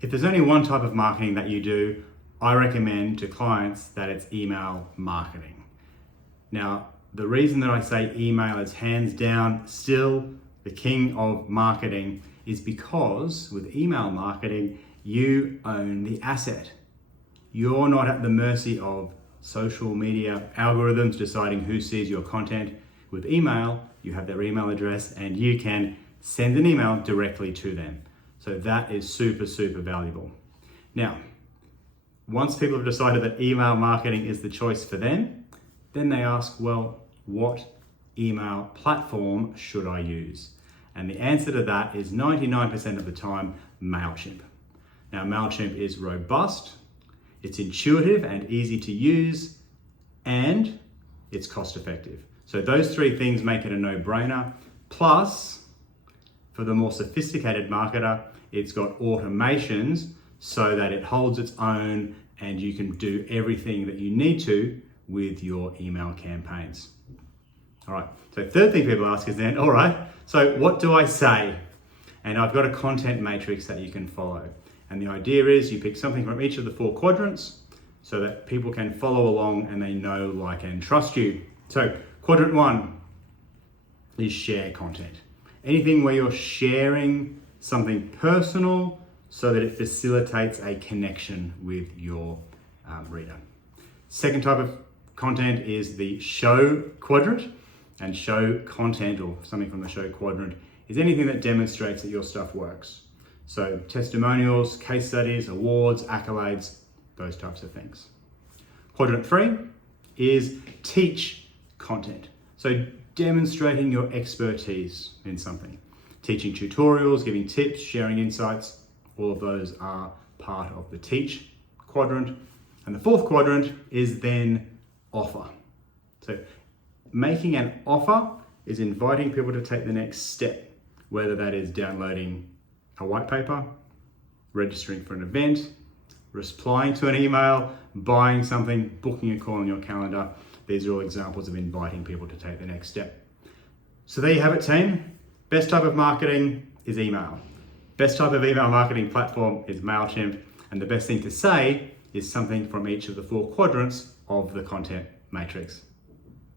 If there's only one type of marketing that you do, I recommend to clients that it's email marketing. Now, the reason that I say email is hands down still the king of marketing is because with email marketing, you own the asset. You're not at the mercy of social media algorithms deciding who sees your content. With email, you have their email address and you can send an email directly to them. So that is super, super valuable. Now, once people have decided that email marketing is the choice for them, then they ask, well, what email platform should I use? And the answer to that is 99% of the time, Mailchimp. Now, Mailchimp is robust, it's intuitive and easy to use, and it's cost effective. So those three things make it a no-brainer. Plus, for the more sophisticated marketer, it's got automations so that it holds its own and you can do everything that you need to with your email campaigns. All right, so third thing people ask is then, all right, so what do I say? And I've got a content matrix that you can follow. And the idea is you pick something from each of the 4 quadrants so that people can follow along and they know, like, and trust you. So quadrant 1 is share content. Anything where you're sharing something personal so that it facilitates a connection with your reader. Second type of content is the show quadrant, and show content or something from the show quadrant is anything that demonstrates that your stuff works. So testimonials, case studies, awards, accolades, those types of things. Quadrant 3 is teach content. So demonstrating your expertise in something. Teaching tutorials, giving tips, sharing insights, all of those are part of the teach quadrant. And the 4th quadrant is then offer. So making an offer is inviting people to take the next step, whether that is downloading a white paper, registering for an event, replying to an email, buying something, booking a call on your calendar. These are all examples of inviting people to take the next step. So there you have it, team. Best type of marketing is email. Best type of email marketing platform is Mailchimp. And the best thing to say is something from each of the 4 quadrants of the content matrix.